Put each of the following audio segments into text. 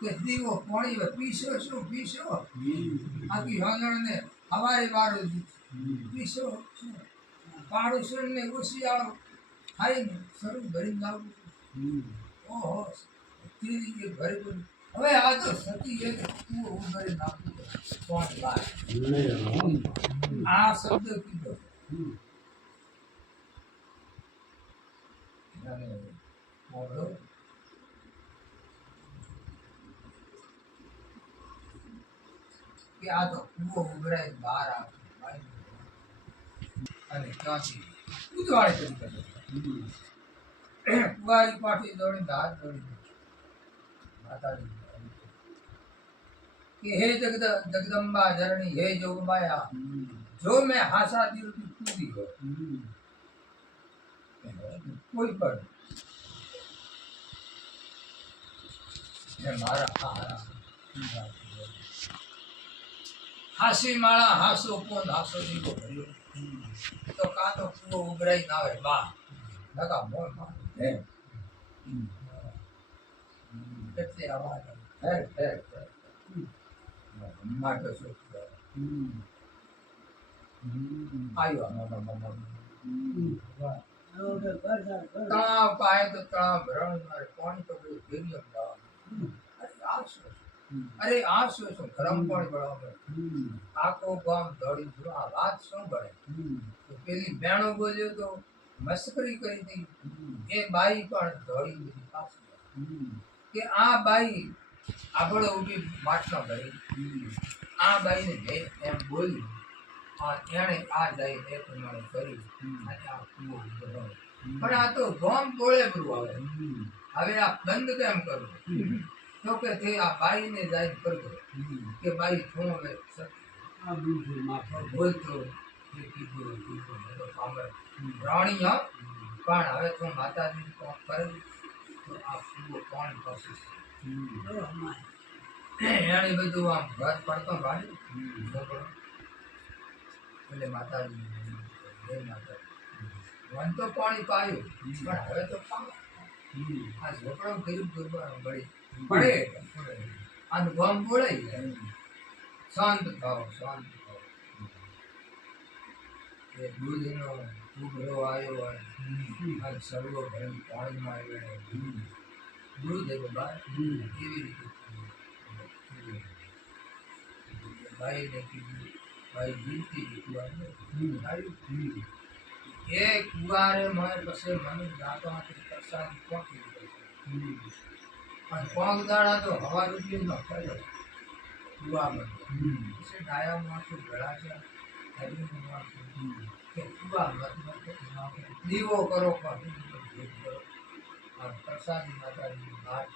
કે દીવો પાણી પીશો શું પીશો આખી હંગણને હવારે વારો પીશો પાડોશો ને ઓછી આવો ખાઈને શરૂ ભરી લાવું ઓહો ત્રીજી કે ઘરે બોલી હવે આ તો સતી એક કૂવો ઉભરી નાખું કોણ લાય આ શબ્દ કીધો મોડો કે આ તો કૂવો ઉભરાય બહાર આવે અને ત્યાંથી ઉજવાળે કરી કરે કુવારી પાછી દોડીને હાથ દોડી માતાજી કે હે જગદંબા જરણી હે જોગમાયા જો મેં હાસા દિલથી કૂદી હોય કોઈ પણ મારા હારા હાસી માળા હાસો કોણ હાસો દીવો ભર્યો તો કાં તો કૂવો ઉભરાઈ ના આવે બા નકા મોય માં હે કેટલી અવાજ હે હે માટે શું આવ્યો તણાવ પાય તો તણાવ ભરણ મારે પાણી તો બધું ભેગી અમદાવાદ અરે આ શું શું ગરમ પાણી ભરવા આખો ગામ દોડી ગયો આ વાત શું ભણે તો પેલી બેણો બોલ્યો તો મસ્કરી કરી હતી એ બાઈ પણ દોડી બધી પાછી કે આ બાઈ આગળ ઉભી માટલા ભરી આ બાઈને એમ બોલી એણે આ જાય એ પ્રમાણે કરી અને આ કૂવો ભરાયો પણ આ તો ગામ તોડે બધું આવે હવે આ બંધ કેમ કરવું તો કે તે આ બાઈને જાય કરતો કે બાઈ શું હવે બોલતો એ કીધું તો સાંભળ રાણી હા પણ હવે તું માતાજી કોણ કરે તો આ કૂવો કોણ પાસે એણે બધું આમ ઘર પડતો ભાઈ એટલે માતાજી હે માતાજી વન તો પાણી પાયું પણ હવે તો આ ઝોપડો ગરીબ દુર્બળ બળી પડે આનું ગામ બોલાઈ જાય શાંત થાવ એ દૂધનો ઉભરો આવ્યો અને સર્વો ભરી પાણીમાં આવ્યો દૂધ એક બાર એવી રીતે ભાઈને કીધું ભાઈ જીવતી જીતવાનું એ કુવારે મને પછી મને દાંતમાંથી પ્રસાદ પહોંચી અને 5 દાડા તો હવા રૂપિયો ન થયો કુવામાં પછી ડાયા માથું ગળા છે કે કુવામાં દીવો કરો પ્રસાદી માતાજી બહાર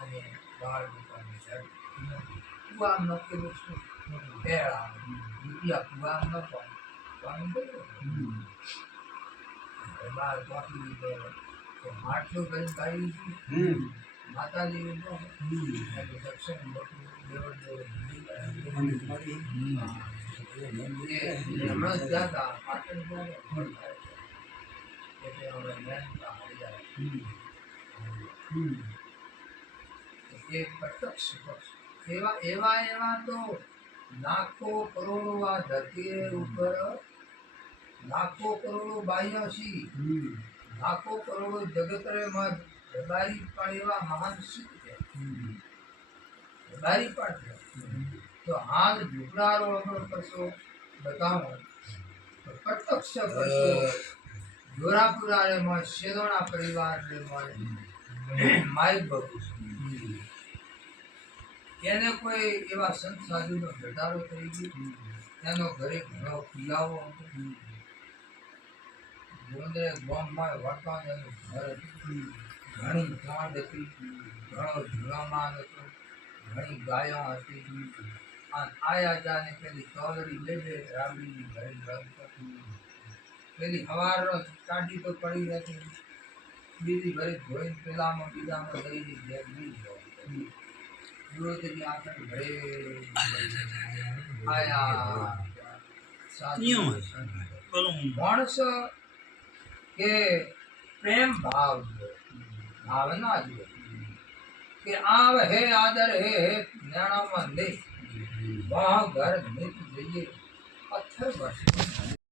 અને બાળ મૂકવાની કુવા નક્કી વસ્તુ પેડા રૂપિયા કુવા ન પાણી બાર પહોંચી લીધો તો માટલું કરી કાઢી માતાજી દર્શન હમણાં જ જતા પાટણ એટલે હવે એક પ્રત્યક્ષ એવા તો લાખો કરોડો આ ધરતી ઉપર લાખો કરોડો બાહ્યસી લાખો કરોડો જગતરે માં રબારી પણ એવા મહાન સિદ્ધ છે રબારી પણ છે તો હાલ ઝૂકડારો અમર કરશો બતાવો તો પ્રત્યક્ષ કરશો જોરાપુરા રે માં શેદોણા પરિવાર રે માં માઇક બબુ એને કોઈ એવા સંત સાધુનો ઘટાડો થઈ ગયો એનો ઘરે ઘણો પીલાવો હતો ગોંદરે ગામમાં વળતા એનું ઘર ઘણી ગાંડ હતી ઘણો ઝૂલામાન હતો ઘણી ગાયો હતી આયા જાને પેલી ચોલડી લેજે રાબડીની ઘરે રંગ પેલી હવારો કાઢી તો પડી હતી બીજી ઘરે ધોઈને પેલામાં બીજામાં દઈ જેમ બીજી વિરોધની આગળ ઘરે આયા માણસ કે પ્રેમ ભાવ ભાવના જોઈએ કે આવ હે આદર હે નેણામાં દે વાહ ઘર નિત જઈએ પથ્થર વર્ષ